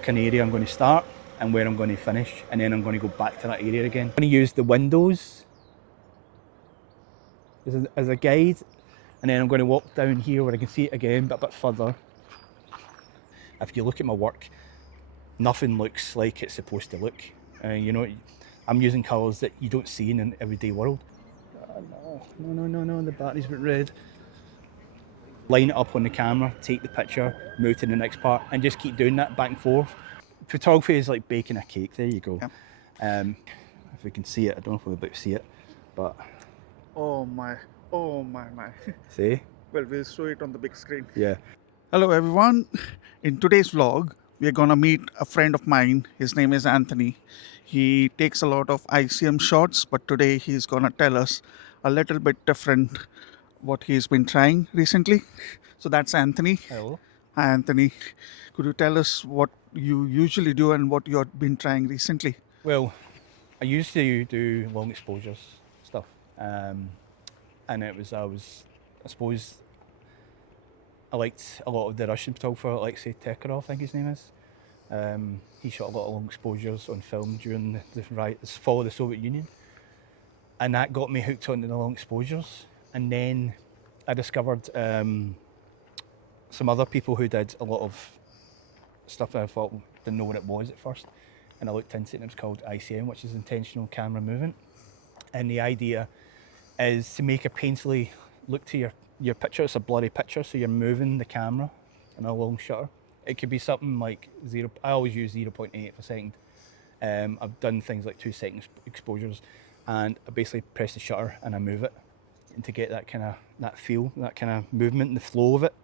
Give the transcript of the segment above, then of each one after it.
pick an area I'm going to start and where I'm going to finish, and then I'm going to go back to that area again. I'm going to use the windows as a guide, and then I'm going to walk down here where I can see it again, but a bit further. If you look at my work, nothing looks like it's supposed to look. You know, I'm using colours that you don't see in an everyday world. No, the batteries went red. Line it up on the camera, take the picture, move to the next part, and just keep doing that back and forth. Photography is like baking a cake. There you go. Yep. If we can see it, I don't know if we're about to see it, but oh my. see? Well, we'll show it on the big screen. Yeah. Hello everyone. In today's vlog, we're gonna meet a friend of mine. His name is Anthony. He takes a lot of ICM shots, but today he's gonna tell us a little bit different what he's been trying recently. So that's Anthony. Hello. Hi Anthony. Could you tell us what you usually do and what you've been trying recently? Well, I used to do long exposures stuff, and I suppose I liked a lot of the Russian photographer, Alexei Tekerov, I think his name is. He shot a lot of long exposures on film during the fall of the Soviet Union, and that got me hooked onto the long exposures. And then I discovered some other people who did a lot of stuff that I thought didn't know what it was at first, and I looked into it, and it was called ICM, which is intentional camera movement. And the idea is to make a painfully look to your picture. It's a blurry picture, so you're moving the camera in a long shutter. It could be something like I always use 0.8 a second. I've done things like 2 second exposures, and I basically press the shutter and I move it, and to get that feel, that kind of movement and the flow of it.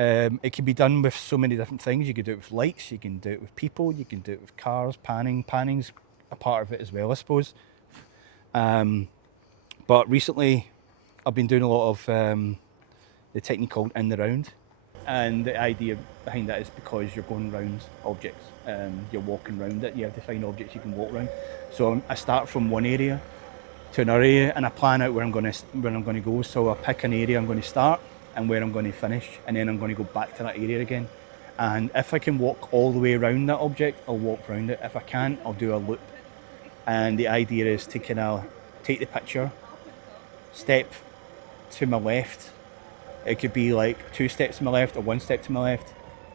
It can be done with so many different things. You can do it with lights, you can do it with people, you can do it with cars, panning's a part of it as well, I suppose. But recently I've been doing a lot of the technique called in the round, and the idea behind that is because you're going around objects, you're walking around it, you have to find objects you can walk around. So I start from one area to another area, and I plan out where I'm going to go. So I pick an area I'm going to start and where I'm going to finish, and then I'm going to go back to that area again. And if I can walk all the way around that object, I'll walk around it. If I can't, I'll do a loop. And the idea is to kind of take the picture, step to my left. It could be like 2 steps to my left or 1 step to my left,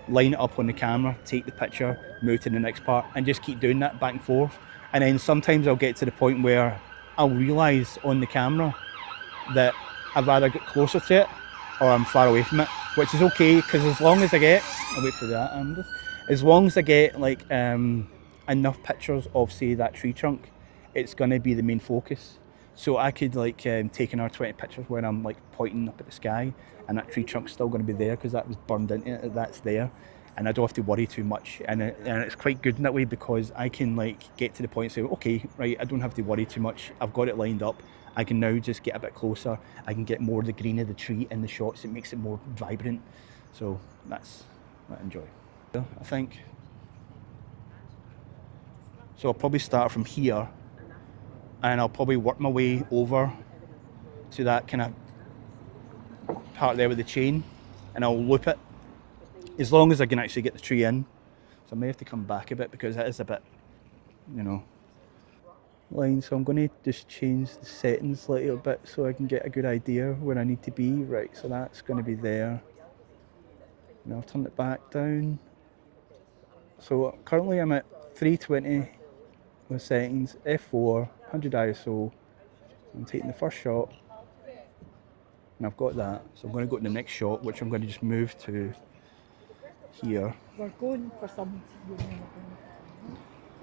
line it up on the camera, take the picture, move to the next part, and just keep doing that back and forth. And then sometimes I'll get to the point where I'll realise on the camera that I've either got closer to it or I'm far away from it, which is okay, because as long as I get, I'll wait for that, as long as I get like enough pictures of, say, that tree trunk, it's going to be the main focus. So I could like take another 20 pictures where I'm like pointing up at the sky, and that tree trunk's still going to be there because that was burned into it, that's there, and I don't have to worry too much. And it's quite good in that way, because I can like get to the point and say, okay, right, I don't have to worry too much, I've got it lined up. I can now just get a bit closer, I can get more of the green of the tree in the shots, it makes it more vibrant. So that's what I enjoy, I think. So I'll probably start from here, and I'll probably work my way over to that kind of part there with the chain, and I'll loop it as long as I can actually get the tree in. So I may have to come back a bit because it is a bit, line. So I'm going to just change the settings a little bit so I can get a good idea where I need to be. Right, so that's going to be there. Now I'll turn it back down. So currently I'm at 320 with settings, f4, 100 ISO. I'm taking the first shot, and I've got that. So I'm going to go to the next shot, which I'm going to just move to here. We're going for some.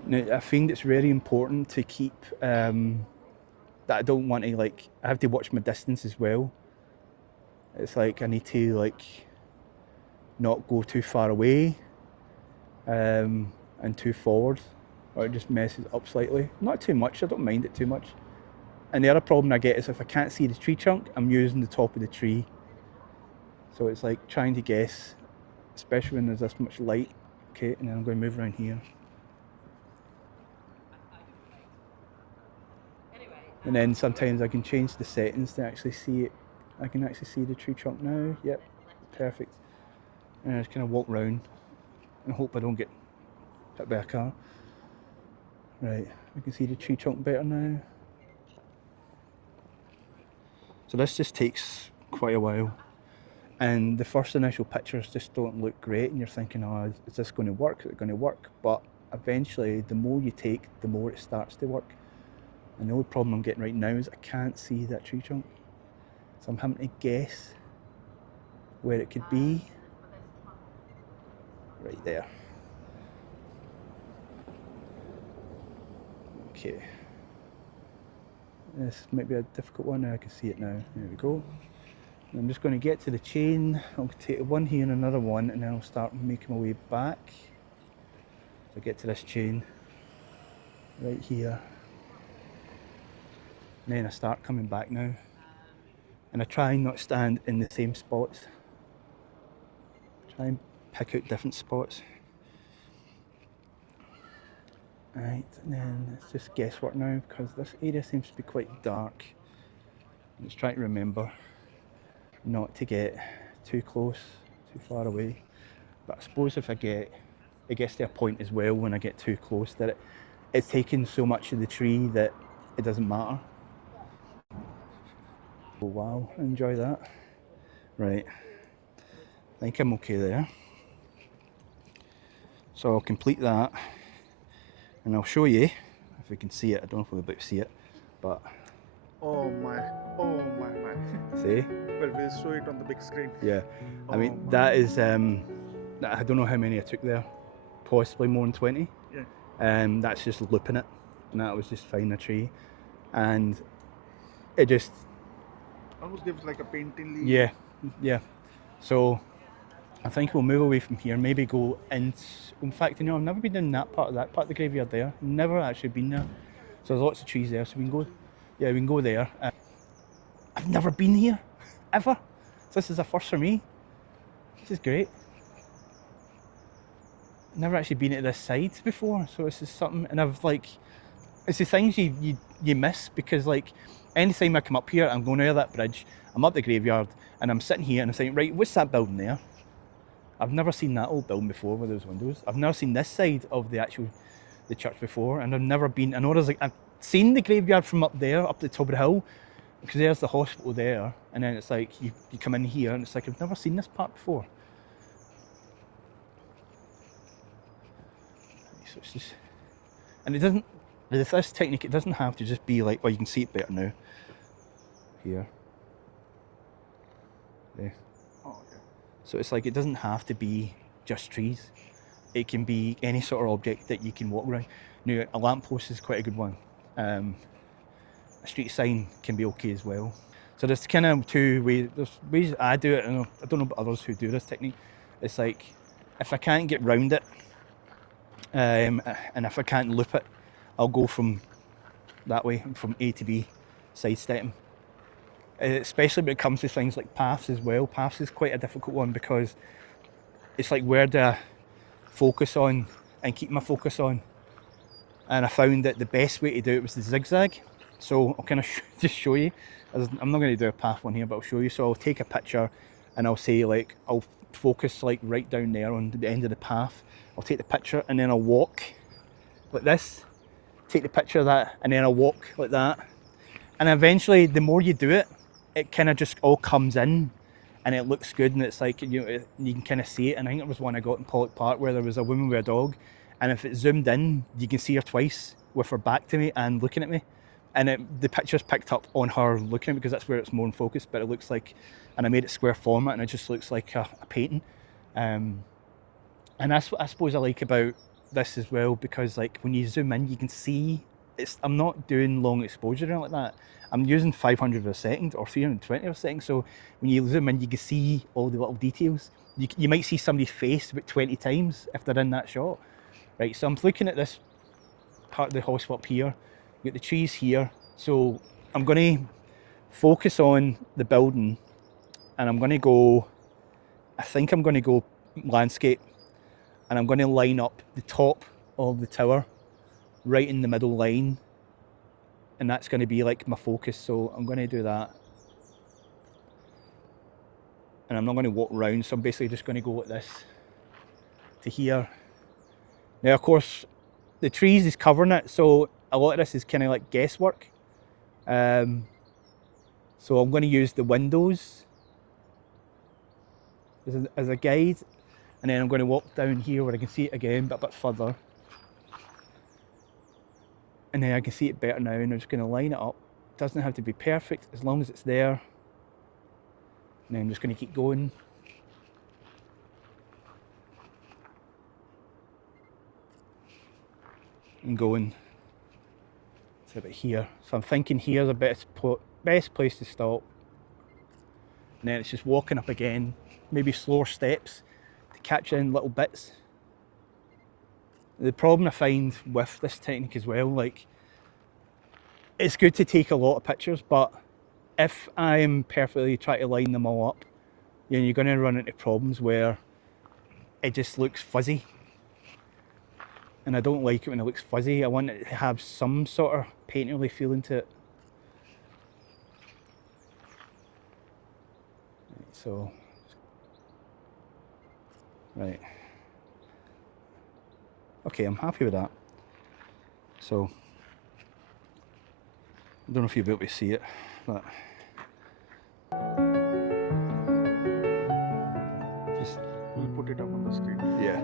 Now, I think it's very important to keep that I don't want to I have to watch my distance as well. It's like I need to not go too far away and too forward, or it just messes up slightly. Not too much, I don't mind it too much. And the other problem I get is if I can't see the tree trunk, I'm using the top of the tree. So it's like trying to guess, especially when there's this much light. Okay, and then I'm going to move around here. And then sometimes I can change the settings to actually see it. I can actually see the tree trunk now. Yep, perfect. And I just kind of walk around and hope I don't get hit by a car. Right, we can see the tree trunk better now. So this just takes quite a while. And the first initial pictures just don't look great, and you're thinking, oh, is this going to work? Is it going to work? But eventually, the more you take, the more it starts to work. And the only problem I'm getting right now is I can't see that tree trunk. So I'm having to guess where it could be. Right there. Okay. This might be a difficult one. I can see it now. There we go. I'm just going to get to the chain. I'll take one here and another one, and then I'll start making my way back. So I get to this chain right here, and then I start coming back now, and I try not to stand in the same spots. Try and pick out different spots. Right, and then it's just guesswork now because this area seems to be quite dark. I'm just trying to remember not to get too close, too far away. But I suppose if it gets to a point as well when I get too close that it's taken so much of the tree that it doesn't matter. Oh wow, enjoy that. Right, I think I'm okay there. So I'll complete that and I'll show you if we can see it. I don't know if we'll be able to see it, but Oh my, oh my. see? Well, we'll show it on the big screen. Yeah, I mean, Oh, that is, I don't know how many I took there, possibly more than 20. Yeah. That's just looping it, and that was just finding a tree, and it just, Almost gives like a painting. yeah. So I think we'll move away from here, maybe go in fact, I've never been in that part of the graveyard there, never actually been there. So there's lots of trees there, so we can go, yeah, we can go there. I've never been here, ever. So this is a first for me. This is great. Never actually been at this side before, so this is something, and it's the things you miss, because like anytime I come up here, I'm going over that bridge, I'm up the graveyard, and I'm sitting here and I'm thinking, right, what's that building there? I've never seen that old building before with those windows. I've never seen this side of the church before, and I've never been. I know I've seen the graveyard from up there, up the top of the hill, because there's the hospital there, and then it's like you come in here, and it's like I've never seen this part before. So it's just, and it doesn't. With this technique, it doesn't have to just be like, well, you can see it better now. Here. There. Oh, okay. So it's like it doesn't have to be just trees. It can be any sort of object that you can walk around. Now, a lamppost is quite a good one. A street sign can be okay as well. So there's kind of two ways. There's ways I do it, and I don't know about others who do this technique. It's like, if I can't get round it, and if I can't loop it, I'll go from that way, from A to B, sidestepping. Especially when it comes to things like paths as well. Paths is quite a difficult one, because it's like, where do I focus on and keep my focus on? And I found that the best way to do it was the zigzag. So I'll kind of just show you. I'm not going to do a path one here, but I'll show you. So I'll take a picture and I'll say, like, I'll focus like right down there on the end of the path. I'll take the picture and then I'll walk like this, take the picture of that, and then I'll walk like that. And eventually, the more you do it, it kind of just all comes in and it looks good, and it's like, you can kind of see it. And I think there was one I got in Pollock Park where there was a woman with a dog, and if it zoomed in, you can see her twice with her back to me and looking at me, and the picture's picked up on her looking at me, because that's where it's more in focus. But it looks like, and I made it square format, and it just looks like a painting. And that's what I suppose I like about this as well, because like when you zoom in, you can see I'm not doing long exposure or anything like that. I'm using 500 of a second or 320 of a second. So when you zoom in, you can see all the little details. You might see somebody's face about 20 times if they're in that shot. Right, so I'm looking at this part of the hospital up here. You got the trees here. So I'm going to focus on the building, and I'm going to go, I think I'm going to go landscape, and I'm going to line up the top of the tower right in the middle line, and that's going to be like my focus. So I'm going to do that, and I'm not going to walk around, so I'm basically just going to go like this to here, Now, of course, the trees is covering it, so a lot of this is kind of like guesswork. So I'm going to use the windows as a guide, and then I'm going to walk down here where I can see it again, but a bit further. And then I can see it better now, and I'm just going to line it up. It doesn't have to be perfect, as long as it's there. And then I'm just going to keep going. And going to about here. So I'm thinking here's the best place to stop. And then it's just walking up again, maybe slower steps to capture in little bits. The problem I find with this technique as well, like, it's good to take a lot of pictures, but if I'm perfectly trying to line them all up, you're going to run into problems where it just looks fuzzy. And I don't like it when it looks fuzzy. I want it to have some sort of painterly feeling to it. So, right. Okay, I'm happy with that. So, I don't know if you'll be able to see it, but just, We'll put it up on the screen. yeah.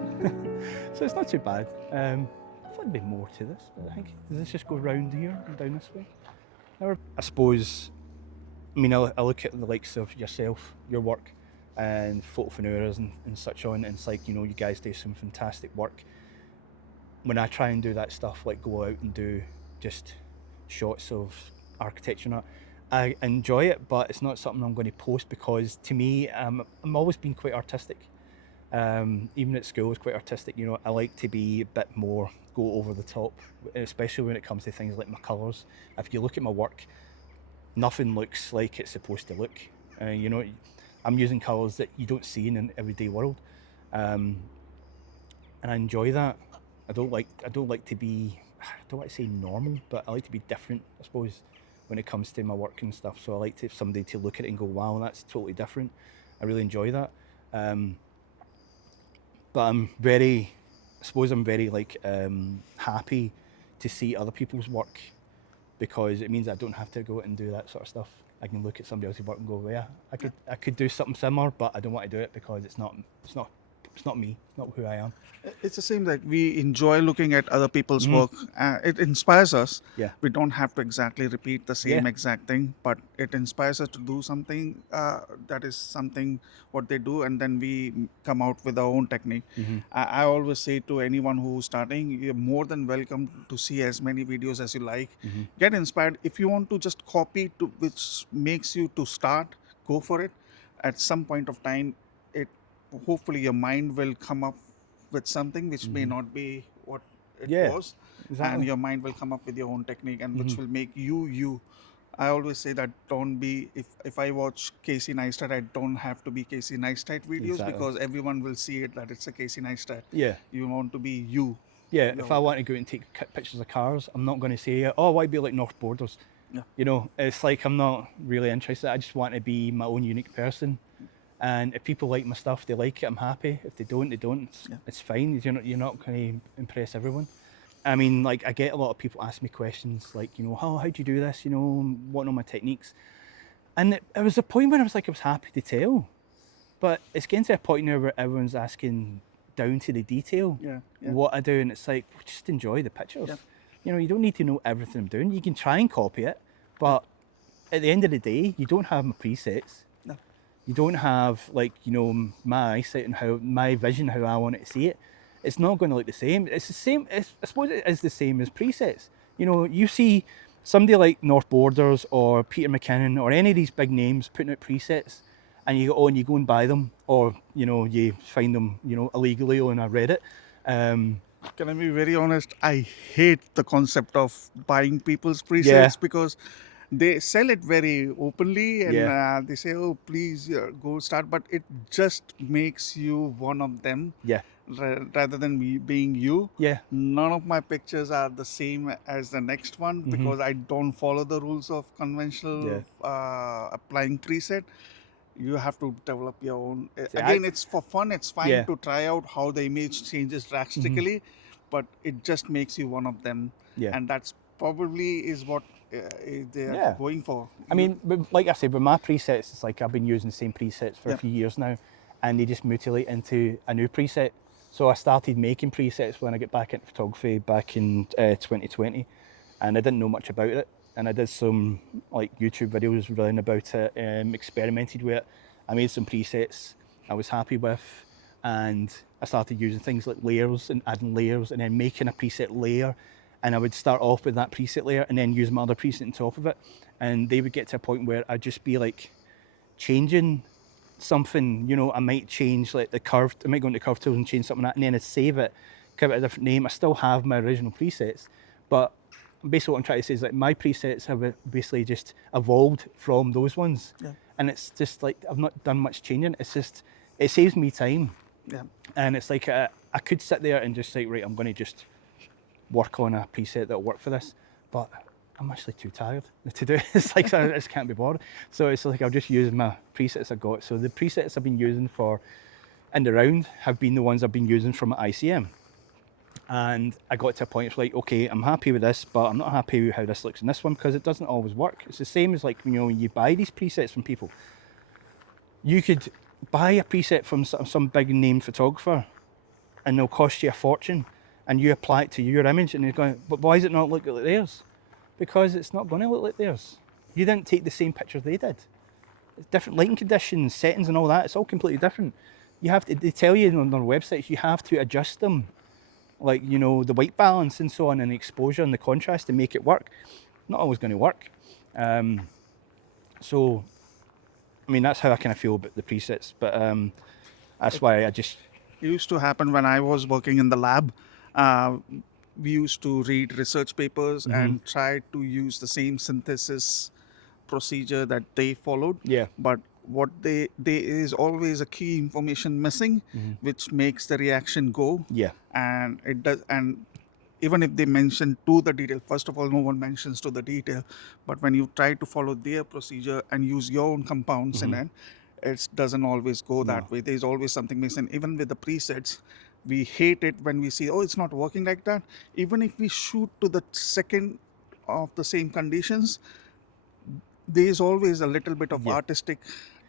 So it's not too bad. I thought there'd be more to this, but I think, does this just go round here and down this way? I suppose, I mean, I look at the likes of yourself, your work, and Photopreneurs and such on, and it's like, you know, you guys do some fantastic work. When I try and do that stuff, like go out and do just shots of architecture and art, I enjoy it, but it's not something I'm going to post, because to me, I'm always been quite artistic. Even at school, I was quite artistic. You know, I like to be a bit more go over the top, especially when it comes to things like my colours. If you look at my work, nothing looks like it's supposed to look. You know, I'm using colours that you don't see in an everyday world, and I enjoy that. I don't like to be, I don't like to say normal, but I like to be different, I suppose, when it comes to my work and stuff. So I like to somebody to look at it and go, wow, that's totally different. I really enjoy that. But I suppose I'm very like happy to see other people's work, because it means I don't have to go out and do that sort of stuff. I can look at somebody else's work and go, yeah, I could do something similar, but I don't want to do it because it's not me. It's not who I am. It's the same that we enjoy looking at other people's work. It inspires us. Yeah. We don't have to exactly repeat the same Yeah. exact thing, but it inspires us to do something that is something what they do, and then we come out with our own technique. I always say to anyone who's starting, you're more than welcome to see as many videos as you like. Get inspired. If you want to just copy to which makes you to start, go for it. At some point of time, it hopefully your mind will come up with something which may not be what it Yeah, was, exactly. and your mind will come up with your own technique, and which will make you. I always say that don't be, if I watch Casey Neistat, I don't have to be Casey Neistat videos, Exactly. because everyone will see it that it's a Casey Neistat. Yeah. You want to be you. Yeah, if I want to go out and take pictures of cars, I'm not going to say, oh, why be like North Borders? Yeah. You know, it's like I'm not really interested. I just want to be my own unique person. And if people like my stuff, they like it, I'm happy. If they don't, they don't. It's fine. You're not going to impress everyone. I mean, like, I get a lot of people ask me questions like, you know, how do you do this? You know, what are my techniques? And it was a point where I was happy to tell. But it's getting to a point now where everyone's asking down to the detail what I do, and it's like, just enjoy the pictures. You know, you don't need to know everything I'm doing. You can try and copy it, but at the end of the day, you don't have my presets. No. You don't have, like, you know, my eyesight and how my vision, how I want it to see it. It's not going to look the same. It's the same. I suppose it is the same as presets. You know, you see somebody like North Borders or Peter McKinnon or any of these big names putting out presets, and you go and you go and buy them, or you know, you find them, you know, illegally on a Reddit. Can I be very honest? I hate the concept of buying people's presets, because they sell it very openly, and they say, oh, please go start, but it just makes you one of them. Yeah. Rather than me being you. Yeah. None of my pictures are the same as the next one, because I don't follow the rules of conventional applying preset. You have to develop your own. Again, it's for fun. It's fine to try out how the image changes drastically, but it just makes you one of them, Yeah. and that's probably is what they are Yeah. going for. I mean, like I said, with my presets, it's like I've been using the same presets for a Yeah. few years now, and they just mutilate into a new preset. So I started making presets when I got back into photography back in 2020, and I didn't know much about it. And I did some like YouTube videos running about it, experimented with it. I made some presets I was happy with, and I started using things like layers and adding layers, and then making a preset layer. And I would start off with that preset layer and then use my other preset on top of it. And they would get to a point where I'd just be like changing something, you know, I might change like the curve, I might go into curve tools and change something like that, and then I'd save it, give it a different name. I still have my original presets, but basically what I'm trying to say is like my presets have basically just evolved from those ones. Yeah. And it's just like I've not done much changing. It's just, it saves me time. Yeah. And it's like I could sit there and just say, right, I'm going to just work on a preset that'll work for this, but I'm actually too tired to do it. It's like I just can't be bothered. So it's like I'll just use my presets I got. So the presets I've been using for in the round have been the ones I've been using from ICM. And I got to a point, it's like, okay, I'm happy with this, but I'm not happy with how this looks in this one, because it doesn't always work. It's the same as like, you know, when you buy these presets from people. You could buy a preset from some big name photographer and they'll cost you a fortune, and you apply it to your image and you're going, but why does it not look like theirs? Because it's not going to look like theirs. You didn't take the same picture they did. It's different lighting conditions, settings and all that. It's all completely different. You have to, they tell you on their websites, you have to adjust them, like, you know, the white balance and so on, and the exposure and the contrast to make it work. Not always going to work. So, I mean, that's how I kind of feel about the presets, but that's why I just, It used to happen when I was working in the lab. We used to read research papers and try to use the same synthesis procedure that they followed. yeah, But what there is always a key information missing, which makes the reaction go. yeah, And it does. And even if they mention to the detail, first of all, no one mentions to the detail. But when you try to follow their procedure and use your own compounds in it, it doesn't always go that way. There's always something missing. Even with the presets, we hate it when we see, oh, it's not working like that. Even if we shoot to the second of the same conditions, there's always a little bit of Yeah. artistic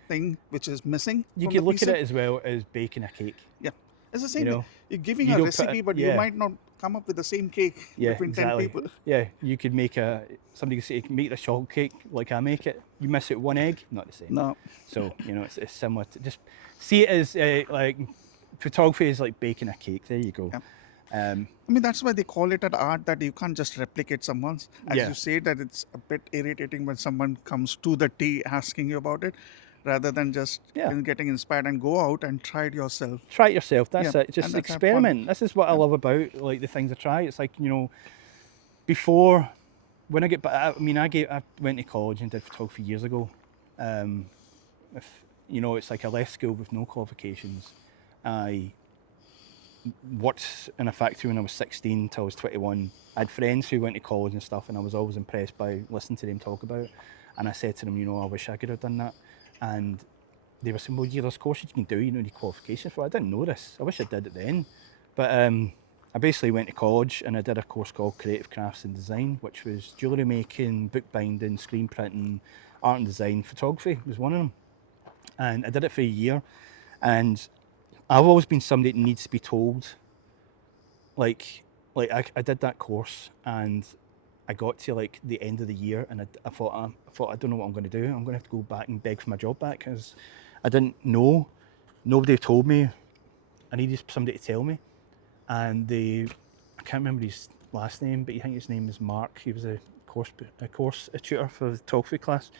thing which is missing. you from could the look at preset. it as well as baking a cake. Yeah, it's the same You thing. know, You're giving you a don't put recipe, it- but you yeah. might not come up with the same cake Yeah, between exactly. 10 people. Yeah, you could make somebody could say, make the chocolate cake like I make it. You miss out one egg, not the same. No. So, you know, it's similar to, just see it as like, photography is like baking a cake. There you go. Yeah. Um, I mean, that's why they call it an art, that you can't just replicate someone's. As Yeah. you say, that it's a bit irritating when someone comes to the tea asking you about it, rather than just Yeah. getting inspired and go out and try it yourself. Try it yourself. That's Yeah, it. Just and let's have fun. experiment. This is what I love about like the things I try. It's like, you know, before, when I get back, I mean, I went to college and did photography years ago. If you know, it's like I left school with no qualifications. I worked in a factory when I was 16 until I was 21. I had friends who went to college and stuff, and I was always impressed by listening to them talk about it. And I said to them, you know, I wish I could have done that. And they were saying, well, yeah, there's courses you can do, you know, need qualifications for. I didn't know this. I wish I did it then. But I basically went to college and I did a course called Creative Crafts and Design, which was jewellery making, bookbinding, screen printing, art and design. Photography was one of them. And I did it for a year. And I've always been somebody that needs to be told. Like I did that course and I got to like the end of the year and I thought I don't know what I'm going to do. I'm going to have to go back and beg for my job back because I didn't know. Nobody told me. I needed somebody to tell me. And I can't remember his last name, but I think his name is Mark. He was a course tutor for the photography class.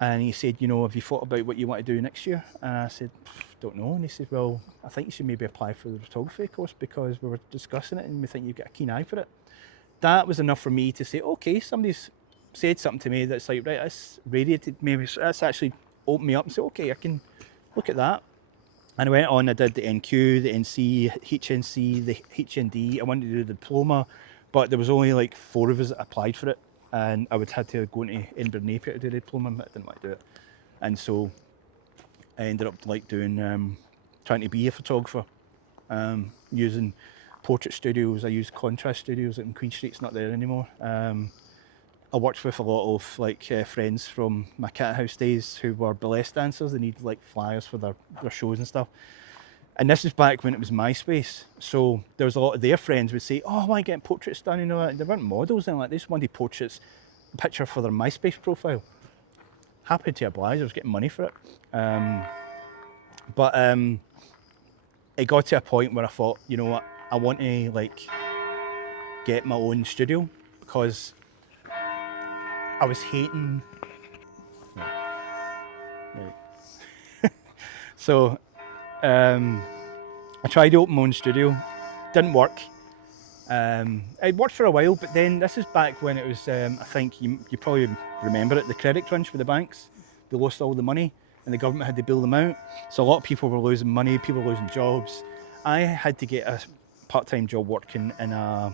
And he said, you know, have you thought about what you want to do next year? And I said, don't know. And he said, well, I think you should maybe apply for the photography course because we were discussing it and we think you've got a keen eye for it. That was enough for me to say, okay, somebody's said something to me that's like, right, that's radiated, maybe that's actually opened me up and said, okay, I can look at that. And I went on, I did the NQ, the NC, HNC, the HND. I wanted to do the diploma, but there was only like 4 of us that applied for it. And I would have to go into Edinburgh Napier to do the diploma, but I didn't want to do it. And so I ended up like doing, trying to be a photographer, using portrait studios. I used contrast studios in Queen Street. It's not there anymore. I worked with a lot of friends from my cat house days who were burlesque dancers. They needed like flyers for their shows and stuff. And this is back when it was MySpace. So there was a lot of their friends would say, "Oh, why get portraits done?" You know, they weren't models and like they just wanted portraits, a picture for their MySpace profile. Happy to oblige. I was getting money for it. But it got to a point where I thought, you know what, I want to like get my own studio because I was hating. So I tried to open my own studio, didn't work. It worked for a while, but then this is back when it was, I think you probably remember it, the credit crunch with the banks. They lost all the money and the government had to bail them out. So a lot of people were losing money, people were losing jobs. I had to get a part-time job working in I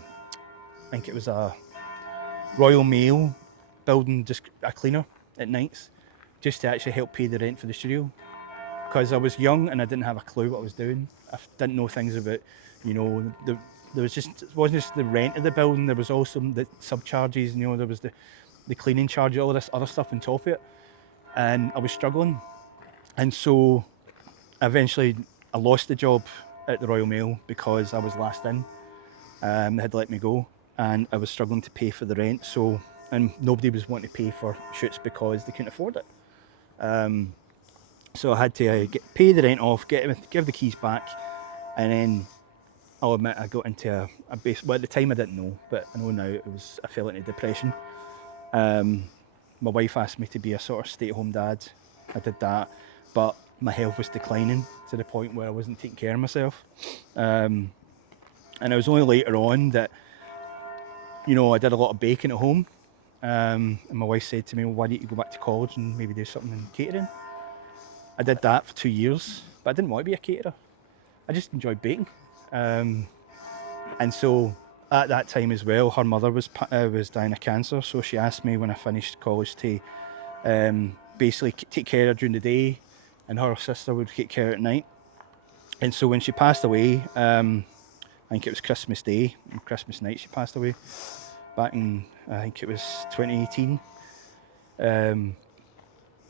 think it was a Royal Mail building, just a cleaner at nights, just to actually help pay the rent for the studio. Because I was young and I didn't have a clue what I was doing. I didn't know things about, you know, there was just, it wasn't just the rent of the building, there was also the subcharges, you know, there was the cleaning charge, all this other stuff on top of it. And I was struggling. And so eventually I lost the job at the Royal Mail because I was last in. They had let me go and I was struggling to pay for the rent. So, and nobody was wanting to pay for shoots because they couldn't afford it. So I had to pay the rent off, give the keys back, and then I'll admit I got into a base. Well, at the time I didn't know, but I know now I fell into depression. My wife asked me to be a sort of stay-at-home dad. I did that, but my health was declining to the point where I wasn't taking care of myself. And it was only later on that, you know, I did a lot of baking at home. And my wife said to me, "Well, why don't you go back to college and maybe do something in catering?" I did that for 2 years, but I didn't want to be a caterer. I just enjoyed baking. And so at that time as well, her mother was dying of cancer, so she asked me when I finished college to basically take care of her during the day, and her sister would take care of her at night. And so when she passed away, I think it was Christmas Day, and Christmas night she passed away, back in, I think it was 2018.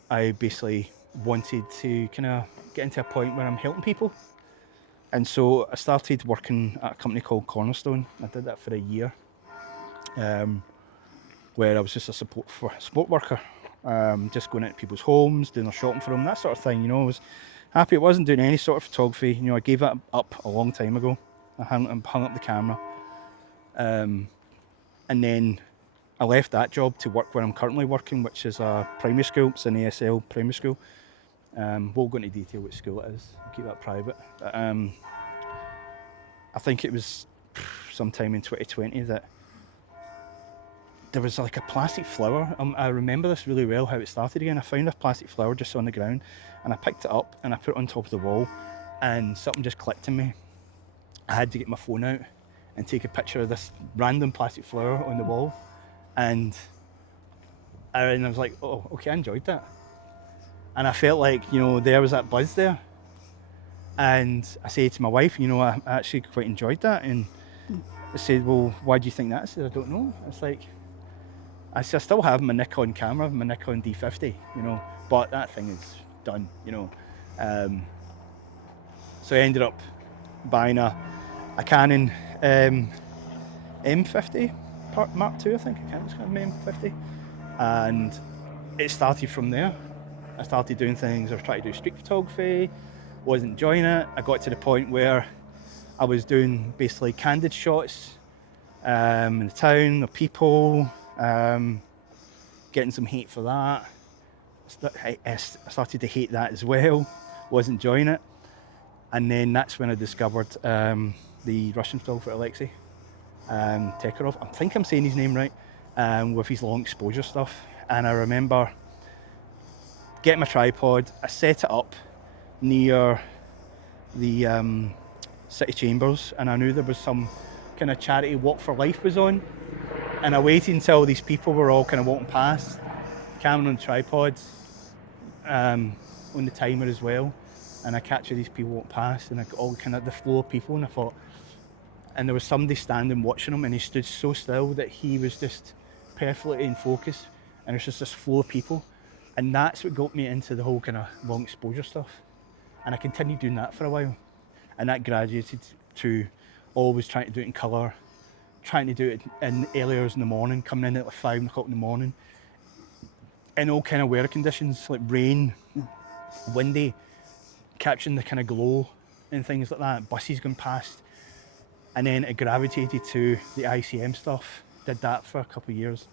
I basically wanted to kind of get into a point where I'm helping people. And so I started working at a company called Cornerstone. I did that for a year, where I was just a support worker, just going into people's homes, doing their shopping for them, that sort of thing. You know, I was happy. I wasn't doing any sort of photography. You know, I gave that up a long time ago. I hung up the camera, and then I left that job to work where I'm currently working, which is a primary school. It's an ASL primary school. Won't go into detail which school it is. I'll keep that private. But, I think it was sometime in 2020 that there was like a plastic flower. I remember this really well, how it started again. I found a plastic flower just on the ground and I picked it up and I put it on top of the wall and something just clicked in me. I had to get my phone out and take a picture of this random plastic flower on the wall. And I was like, oh, okay, I enjoyed that. And I felt like, you know, there was that buzz there. And I said to my wife, you know, I actually quite enjoyed that. And I said, well, why do you think that? I said, I don't know. It's like, I still have my Nikon camera, my Nikon D50, you know, but that thing is done, you know. So I ended up buying a Canon M50 Mark II, I think. I can't just call it M50. And it started from there. I started doing things. I was trying to do street photography, wasn't enjoying it. I got to the point where I was doing basically candid shots in the town, the people, getting some hate for that. I started to hate that as well, wasn't enjoying it. And then that's when I discovered the Russian photographer Alexei Tekerov. I think I'm saying his name right, with his long exposure stuff. And I remember getting my tripod, I set it up near the city chambers, and I knew there was some kind of charity walk for life was on, and I waited until these people were all kind of walking past, camera on tripods, on the timer as well, and I captured these people walking past, and I got all kind of the flow of people, and I thought, and there was somebody standing watching him, and he stood so still that he was just perfectly in focus, and it's just this flow of people, and that's what got me into the whole kind of long exposure stuff. And I continued doing that for a while, and that graduated to always trying to do it in colour, trying to do it in early hours in the morning, coming in at like 5 o'clock in the morning, in all kind of weather conditions, like rain, windy, capturing the kind of glow and things like that, buses going past. And then it gravitated to the ICM stuff. Did that for a couple of years.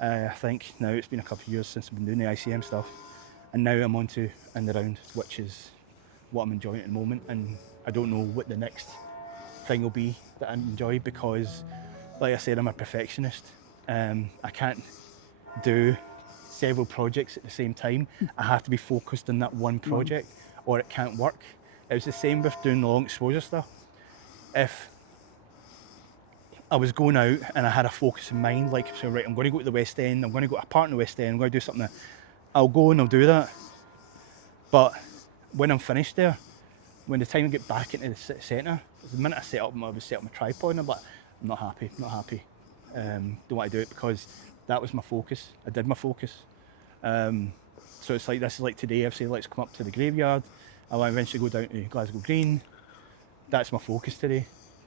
I think now it's been a couple of years since I've been doing the ICM stuff. And now I'm on to in the round, which is what I'm enjoying at the moment. And I don't know what the next thing will be that I enjoy, because, like I said, I'm a perfectionist. I can't do several projects at the same time. I have to be focused on that one project or it can't work. It was the same with doing the long exposure stuff. If I was going out and I had a focus in mind, like, so right, I'm going to go to the West End, I'm going to go to a part in the West End, I'm going to do something, I'll go and I'll do that. But when I'm finished there, when the time I get back into the city centre, the minute I would set up my tripod, and I'm like, I'm not happy. Don't want to do it, because that was my focus. I did my focus. So it's like, this is like today, I've said, let's come up to the graveyard. I'll eventually go down to Glasgow Green. That's my focus today.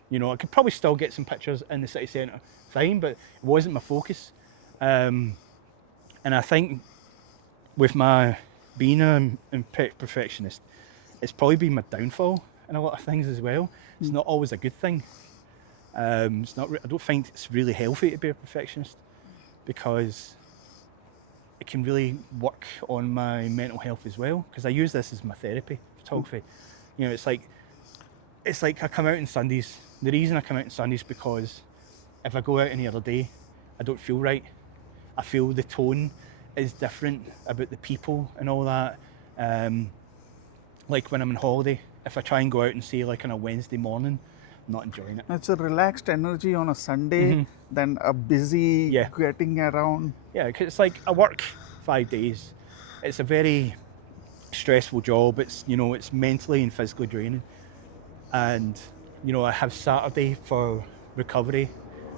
You know, I could probably still get some pictures in the city centre, fine, but it wasn't my focus. And I think with my being a perfectionist, it's probably been my downfall in a lot of things as well. It's not always a good thing. It's not. I don't find it's really healthy to be a perfectionist, because it can really work on my mental health as well. Because I use this as my therapy, photography. You know, it's like I come out on Sundays. The reason I come out on Sundays is because if I go out any other day, I don't feel right. I feel the tone is different about the people and all that. Like when I'm on holiday, if I try and go out and say like on a Wednesday morning, I'm not enjoying it. It's a relaxed energy on a Sunday than a busy getting around. Yeah, because it's like I work 5 days. It's a very stressful job. It's, you know, it's mentally and physically draining. And, you know, I have Saturday for recovery,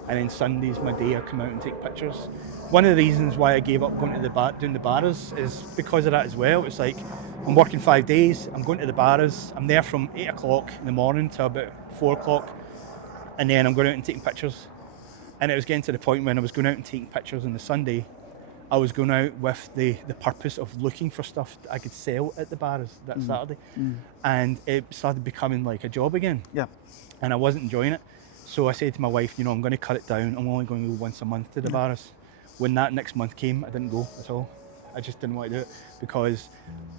and then Sunday's my day I come out and take pictures. One of the reasons why I gave up going to doing the bars is because of that as well. It's like, I'm working 5 days, I'm going to the bars, I'm there from 8 o'clock in the morning to about 4 o'clock, and then I'm going out and taking pictures. And it was getting to the point when I was going out and taking pictures on the Sunday, I was going out with the purpose of looking for stuff that I could sell at the bars that Saturday. And it started becoming like a job again. Yeah. And I wasn't enjoying it. So I said to my wife, you know, I'm going to cut it down. I'm only going to go once a month to the bars. When that next month came, I didn't go at all. I just didn't want to do it, because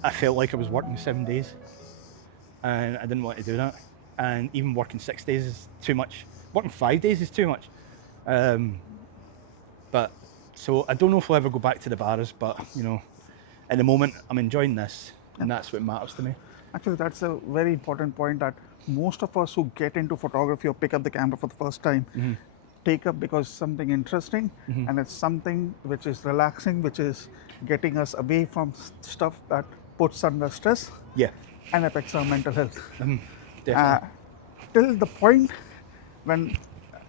I felt like I was working 7 days, and I didn't want to do that. And even working 6 days is too much. Working 5 days is too much. But so I don't know if I'll ever go back to the bars, but, you know, at the moment I'm enjoying this, and that's what matters to me. Actually, that's a very important point, that most of us who get into photography or pick up the camera for the first time take up because something interesting, and it's something which is relaxing, which is getting us away from stuff that puts under stress and affects our mental health. Definitely. Till the point when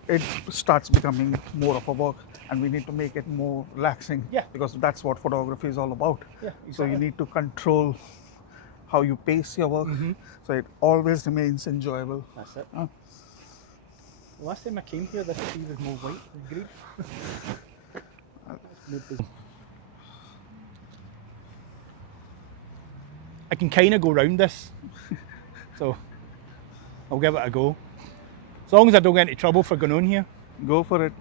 it starts becoming more of a work, and we need to make it more relaxing, because that's what photography is all about. So you need to control how you pace your work, so it always remains enjoyable. That's it. Last time I came here, this tree was more white than green. I can kind of go round this, so I'll give it a go. As long as I don't get into trouble for going on here. Go for it.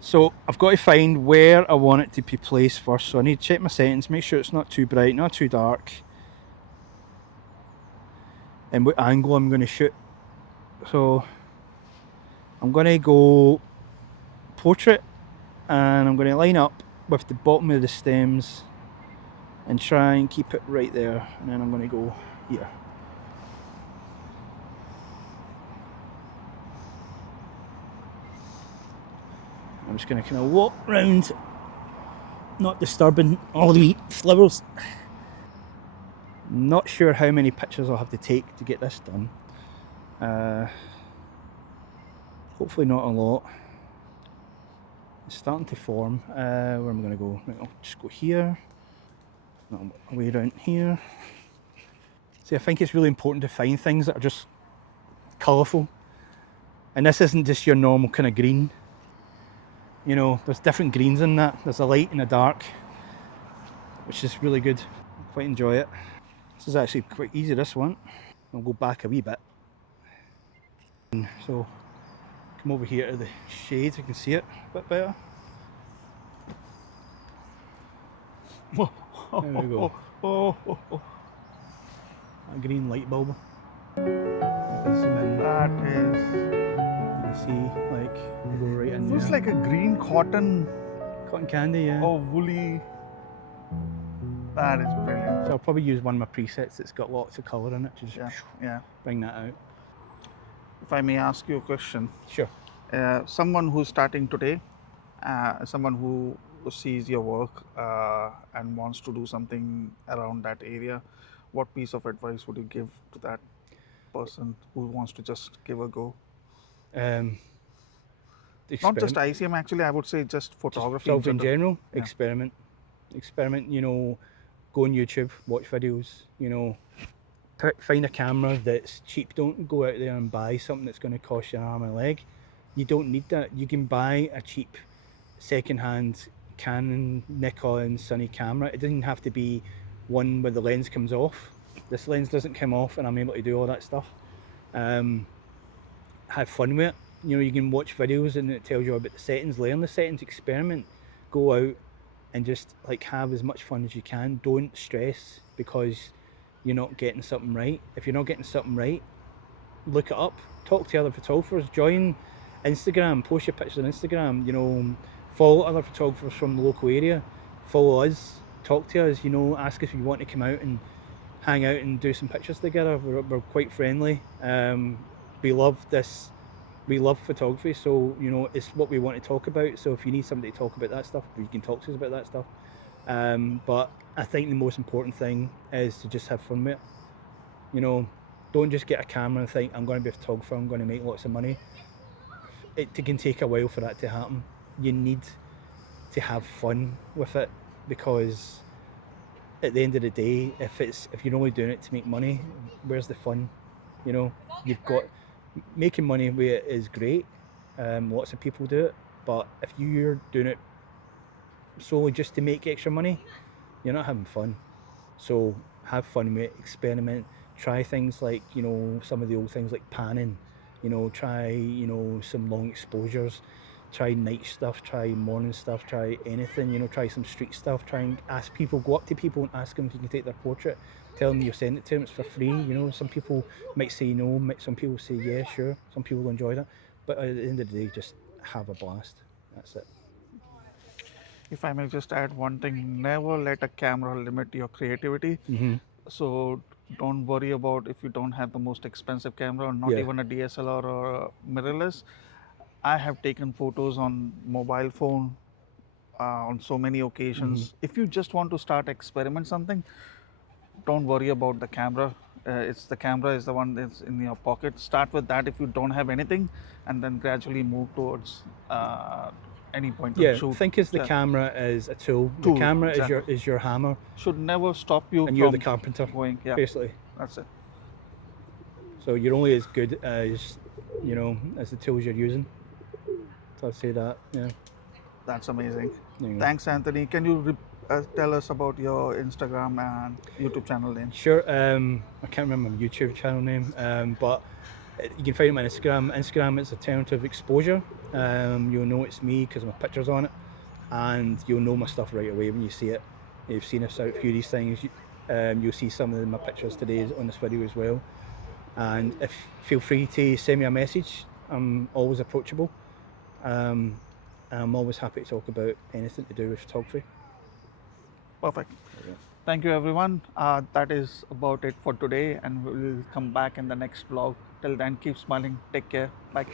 So I've got to find where I want it to be placed first. So I need to check my settings, make sure it's not too bright, not too dark, and what angle I'm going to shoot. So I'm going to go portrait, and I'm going to line up with the bottom of the stems and try and keep it right there, and then I'm going to go here. I'm just going to kind of walk round, not disturbing all the flowers. Not sure how many pictures I'll have to take to get this done. Hopefully not a lot. It's starting to form. Where am I going to go? Right, I'll just go here. I'll way around here. See, I think it's really important to find things that are just colourful. And this isn't just your normal kind of green. You know, there's different greens in that. There's a light and a dark, which is really good. I quite enjoy it. This is actually quite easy, this one. I'll go back a wee bit. So, come over here to the shade, you can see it a bit better. There we go. A green light bulb. If I zoom in, That is. you can see, like, go right in Looks there. like a green cotton Cotton candy, yeah. or woolly. That is brilliant. So I'll probably use one of my presets that's got lots of colour in it to just Yeah. bring that out. If I may ask you a question, Sure. someone who's starting today, someone who sees your work and wants to do something around that area, what piece of advice would you give to that person who wants to just give a go? Not just ICM, actually, I would say just photography in general. Yeah. Experiment, you know, go on YouTube, watch videos, you know, find a camera that's cheap. Don't go out there and buy something that's going to cost you an arm and a leg. You don't need that. You can buy a cheap second-hand Canon, Nikon, Sony camera. It doesn't have to be one where the lens comes off. This lens doesn't come off and I'm able to do all that stuff. Have fun with it. You know, you can watch videos and it tells you about the settings, learn the settings, experiment, go out and just like have as much fun as you can. Don't stress because you're not getting something right. If you're not getting something right, look it up, talk to other photographers, join Instagram, post your pictures on Instagram, you know, follow other photographers from the local area, follow us, talk to us, you know, ask if you want to come out and hang out and do some pictures together. We're quite friendly. We love photography, so you know it's what we want to talk about. So if you need somebody to talk about that stuff, you can talk to us about that stuff. But I think the most important thing is to just have fun with it. You know, don't just get a camera and think I'm going to be a photographer, I'm going to make lots of money. It can take a while for that to happen. You need to have fun with it because at the end of the day, if you're only doing it to make money, where's the fun? You know, you've got making money with it is great. Lots of people do it, but if you're doing it solely just to make extra money, you're not having fun. So have fun with it, experiment, try things like, you know, some of the old things like panning, you know, try, you know, some long exposures, try night stuff, try morning stuff, try anything, you know, try some street stuff, try and ask people, go up to people and ask them if you can take their portrait, tell them you'll send it to them, it's for free, you know. Some people might say no, some people say yeah, sure, some people will enjoy that, but at the end of the day, just have a blast, that's it. If I may just add one thing, never let a camera limit your creativity. So don't worry about if you don't have the most expensive camera or not Yeah. even a DSLR or a mirrorless. I have taken photos on mobile phone on so many occasions. If you just want to start experiment something, don't worry about the camera. It's the camera is the one that's in your pocket. Start with that if you don't have anything, and then gradually move towards any point Yeah, of shoot. think as the camera is a tool. The Tool, camera exactly. is your hammer, Should never stop you and from you're the carpenter, going. Yeah, basically. that's it. So you're only as good as, you know, as the tools you're using. So I'd say that. Yeah. That's amazing. There you go. Thanks, Anthony. Can you tell us about your Instagram and YouTube channel name? Sure. I can't remember my YouTube channel name, but you can find it on Instagram. Instagram is Alternative Exposure. You'll know it's me because my picture's on it, and you'll know my stuff right away when you see it. You've seen us out a few of these things. You'll see some of my pictures today on this video as well. And feel free to send me a message. I'm always approachable. And I'm always happy to talk about anything to do with photography. Perfect. Thank you, everyone. That is about it for today, and we'll come back in the next vlog. Till then, keep smiling. Take care. Bye.